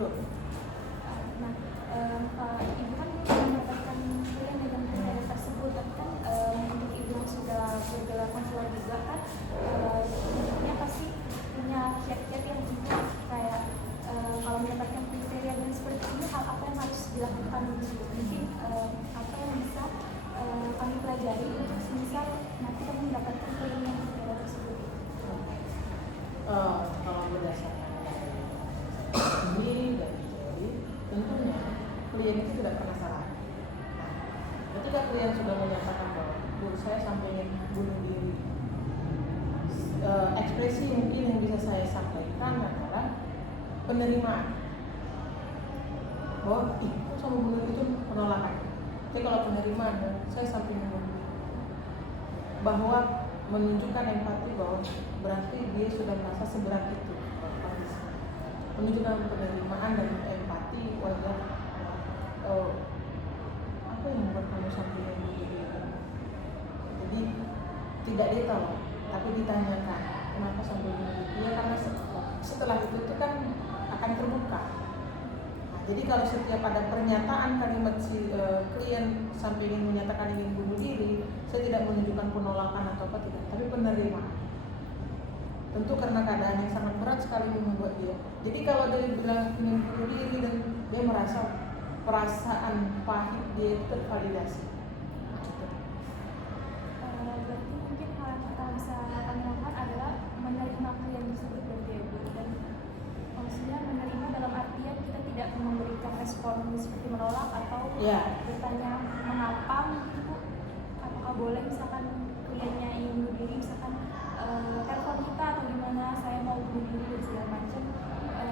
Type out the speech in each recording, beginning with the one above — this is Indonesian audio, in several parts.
belum? Ibu kan mendapatkan klien dengan kriteria tersebut, tapi kan untuk ibu yang sudah bergelar konselor juga kan ibunya pasti punya kiat-kiat yang juga kayak kalau mendapatkan kriteria dan seperti ini, hal apa yang harus dilakukan dulu, mungkin apa yang bisa kami pelajari untuk misal nanti kami mendapatkan klien yang kriteria tersebut. Kalau berdasarkan ini dan teori, tentunya klien itu tidak pernah salah. Nah, ketika klien sudah menyatakan bahwa Bu, saya sampai ingin bunuh diri, ekspresi mungkin yang bisa saya sampaikan adalah penerimaan bahwa kok sama bunuh itu penolakan. Jadi kalau penerimaan, saya sampai ingin bunuh diri, bahwa menunjukkan empati bahwa berarti dia sudah merasa seberat itu kondisi. Menunjukkan penerimaan dan empati wajar. Apa yang membuat kamu sampai yang begini? Jadi tidak detail, tapi ditanyakan kenapa sampai begini. Ya karena setelah itu kan akan terbuka. Nah, jadi kalau setiap ada pernyataan kalimat si klien sampai ingin menyatakan ingin bunuh diri, saya tidak menunjukkan penolakan atau apa tidak, tapi penerimaan. Tentu karena keadaan yang sangat berat sekali membuat dia. Jadi kalau dia bilang ingin bunuh diri dan dia merasa perasaan pahit dia itu tervalidasi. Berarti mungkin hal yang pertama bisa kami lakukan adalah menerima klien tersebut berarti ya Bu. Dan maksudnya menerima dalam artian kita tidak memberikan respon seperti menolak atau bertanya mengapa mungkin Bu, apakah boleh misalkan kliennya ingin bunuh diri, misalkan telepon kita atau gimana, saya mau bunuh diri dan segala macam.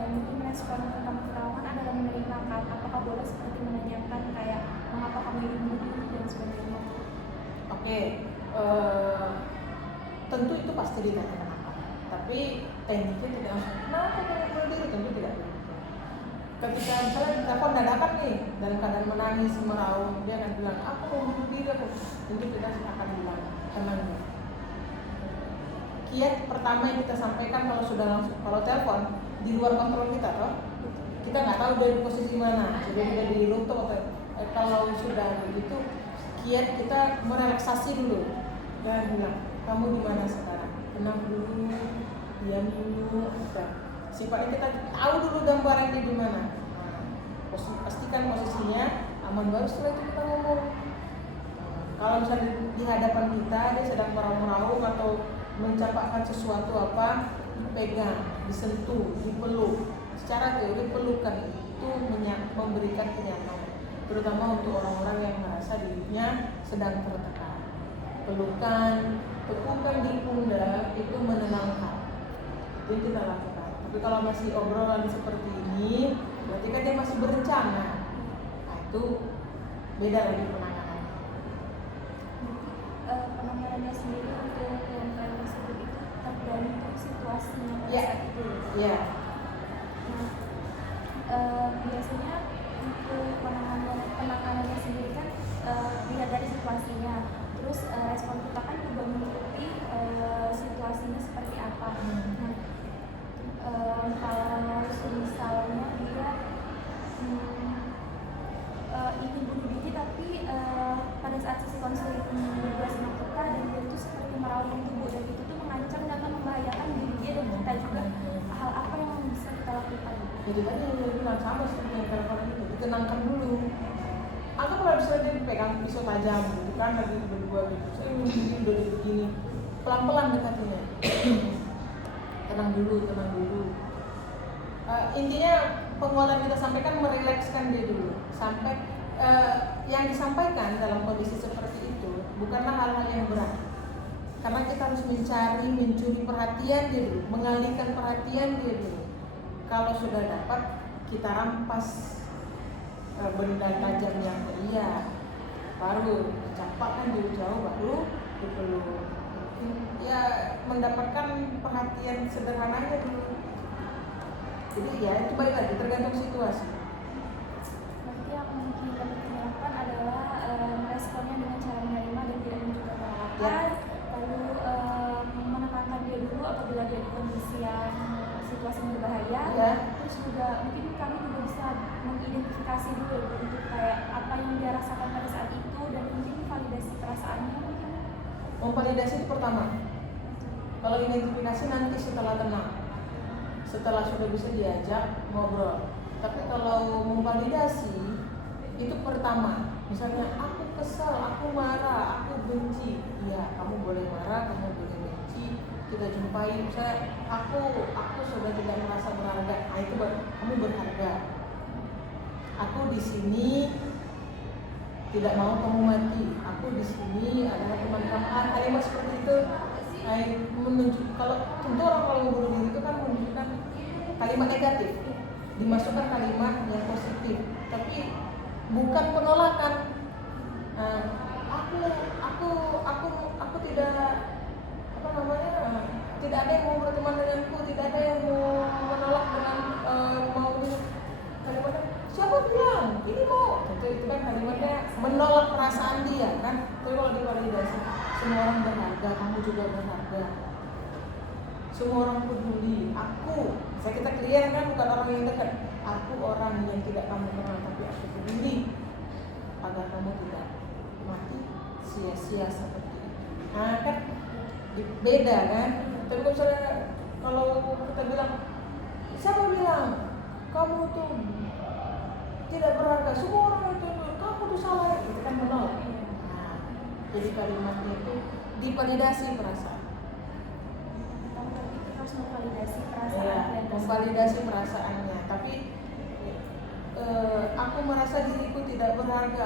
Mungkin respon yang pertama kita lakukan adalah menerima kan, apakah boleh seperti menanyakan kayak mengapa kamu ingin bunuh diri dan sebagainya. Oke, tentu itu pasti ditanyakan apa, tapi tekniknya tidak kenapa kamu bunuh diri, tentu tidak begitu. Ketika misalnya ditelepon dadakan nih dalam keadaan menangis meraung, dia akan bilang aku mau bunuh diri, tentu kita akan bilang tenang. Kiat pertama yang kita sampaikan kalau sudah langsung, kalau telepon di luar kontrol kita toh, kita nggak tahu dia di posisi mana, sudah di lutut atau kalau sudah begitu, kiat kita merelaksasi dulu dan bilang kamu di mana sekarang, tenang dulu, diam dulu, sifatnya kita tahu dulu gambarannya di mana. Pastikan posisinya aman, baru setelah itu kita ngomong. Kalau misalnya di hadapan kita dia sedang meraung-raung atau mencapai sesuatu apa, dipegang, disentuh, dipeluk. Secara teori pelukan itu memberikan kenyamanan, terutama untuk orang-orang yang merasa dirinya sedang tertekan. Pelukan, tepukan di pundak itu menenangkan. Itu yang kita lakukan. Tapi kalau masih obrolan seperti ini, berarti kan dia masih berencana. Nah, itu beda lagi penanganan. Penanganannya sendiri untuk klien-klien tersebut itu tergantung situasinya pada saat itu. Iya. Biasanya untuk penanganannya sendiri kan dilihat dari situasinya. Terus respon kita kan juga mengikuti situasinya seperti apa. Kalau misalnya dia ingin bunuh diri tapi pada saat sesi konseling berdua sama kita dan dia itu seperti meraung tubuh dan itu tuh mengancam dan akan membahayakan diri dia dan kita juga, hal apa yang bisa kita lakukan? Jadi tadi yang dia bilang sama seperti yang telepon itu, ditenangkan dulu. Atau kalau bisa dia pegang pisau tajam gitu kan, lagi berdua gitu, saya udah begini, pelan-pelan dekatinya. Tenang dulu. Intinya penguatan kita sampaikan merelakskan dia dulu sampai yang disampaikan dalam kondisi seperti itu bukanlah hal-hal yang berat, karena kita harus mencuri perhatian dia dulu, mengalihkan perhatian dia dulu. Kalau sudah dapat, kita rampas benda tajam yang dia, baru campakkan jauh-jauh, baru dipeluk. Ya mendapatkan perhatian sederhananya dulu. Jadi ya itu baik lagi, tergantung situasi. Berarti yang mungkin dapat dilakukan adalah meresponnya dengan cara menerima dan tidak menunjukkan penolakan, lalu menenangkan dia dulu apabila dia di kondisi yang situasi berbahaya. Terus juga mungkin kami juga pertama. Kalau identifikasi nanti setelah tenang, setelah sudah bisa diajak ngobrol. Tapi kalau memvalidasi itu pertama. Misalnya aku kesal, aku marah, aku benci. Ya, kamu boleh marah, kamu boleh benci. Kita jumpai, misalnya aku sudah tidak merasa berharga. Nah, itu kamu berharga. Aku di sini tidak mau kamu mati. Aku di sini adalah teman kamu. Kalimat seperti itu menunjuk, kalau tentu orang kalau bunuh diri itu kan menunjukkan kalimat negatif, dimasukkan kalimat yang positif, tapi bukan penolakan. Aku tidak tidak ada yang mau berteman denganku, tidak ada yang mau menolak dengan mau kalimatnya siapa bilang ini mau, itu kan kalimatnya menolak perasaan dia kan. Tapi kalau divalidasi, semua orang berharga, kamu juga berharga, semua orang peduli. Saya kita clear kan, bukan orang yang dekat. Aku orang yang tidak kamu kenal, tapi aku peduli agar kamu tidak mati sia-sia seperti ini. Nah kan beda kan. Tapi kalau kita bilang, siapa bilang kamu tuh tidak berharga, semua orang itu kamu tuh salah, itu kan menolak. Nah, jadi kalimatnya itu divalidasi perasaan. Kita harus memvalidasi perasaan. Ya, memvalidasi perasaannya. Tapi aku merasa diriku tidak berharga.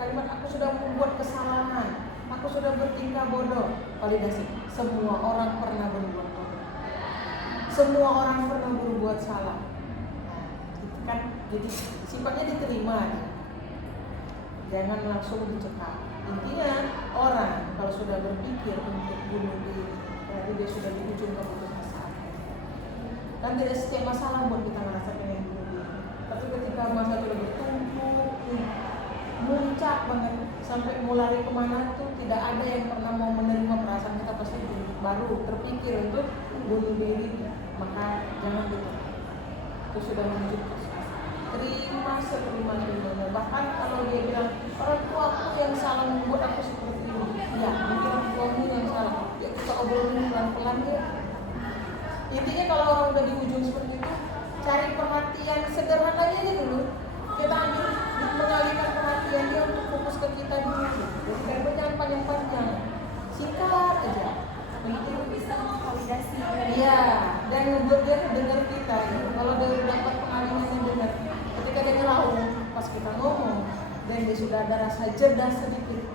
Kalimat aku sudah membuat kesalahan. Aku sudah bertingkah bodoh. Validasi. Semua orang pernah berbuat bodoh. Semua orang pernah berbuat salah. Nah, itu kan jadi sifatnya diterima. Jangan langsung dicekal. Intinya orang kalau sudah berpikir untuk bunuh diri, berarti dia sudah di ujung keputusasaan. Kan tidak setiap masalah buat kita merasa pengen bunuh diri. Tapi ketika masa sudah bertumpuk, muncak banget sampai mau lari kemana tuh, tidak ada yang pernah mau menerima perasaan kita, pasti baru terpikir untuk bunuh diri. Maka jangan gitu. Itu sudah menuju terima seterima-terimanya. Bahkan kalau dia bilang orang tua aku yang salah membuat aku seperti ini, ya mungkin orang tuamu yang salah, ya kita obrolin pelan-pelan ya. Intinya kalau orang udah di ujung seperti itu, cari perhatian sederhananya aja dulu. Kita ambil, mengalihkan perhatian dia untuk fokus ke kita dulu. Jadi jangan panjang-panjang, singkat aja. Itu bisa validasi. Iya, dan membuat dia dengar kita. Kalau dia dapat pengalihan yang benar, ketika dia ngelawan pas kita ngomong dan dia sudah ada rasa jeda sedikit,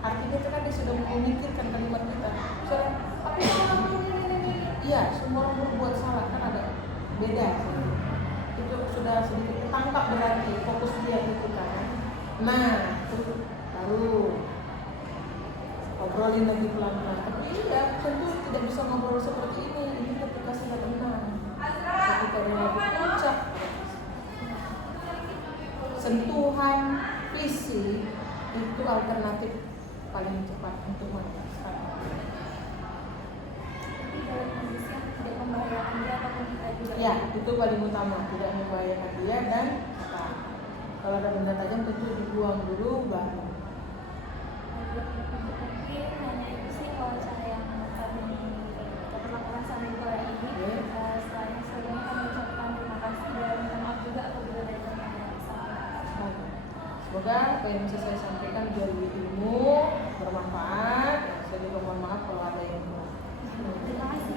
artinya itu kan dia sudah memikirkan kalimat kita. Misalnya, tapi kalau ini, iya, semua orang berbuat salah, kan ada beda. Itu sudah sedikit ketangkap, berarti fokus dia ke kita kan. Nah, itu baru ngobrolin lagi pelan-pelan. Tapi ya tentu tidak bisa ngobrol seperti ini. Ini ketika sudah tenang, ketika dia lagi puncak. Sentuhan fisik itu alternatif paling cepat untuk mengatasi. Tapi dalam kondisi yang tidak membahayakan dia ataupun kita juga. Ya, itu paling utama, tidak membahayakan dia dan kalau ada benda tajam tentu dibuang dulu baru. Mungkin hanya itu sih wawancara yang kami dapat lakukan sama Ibu hari ini. Selain sebelumnya kami ucapkan terima kasih dan minta maaf juga apabila ada yang salah. Semoga apa yang bisa saya sampaikan jadi ilmu bermanfaat. Saya juga mohon maaf kalau ada yang kurang. Terima kasih.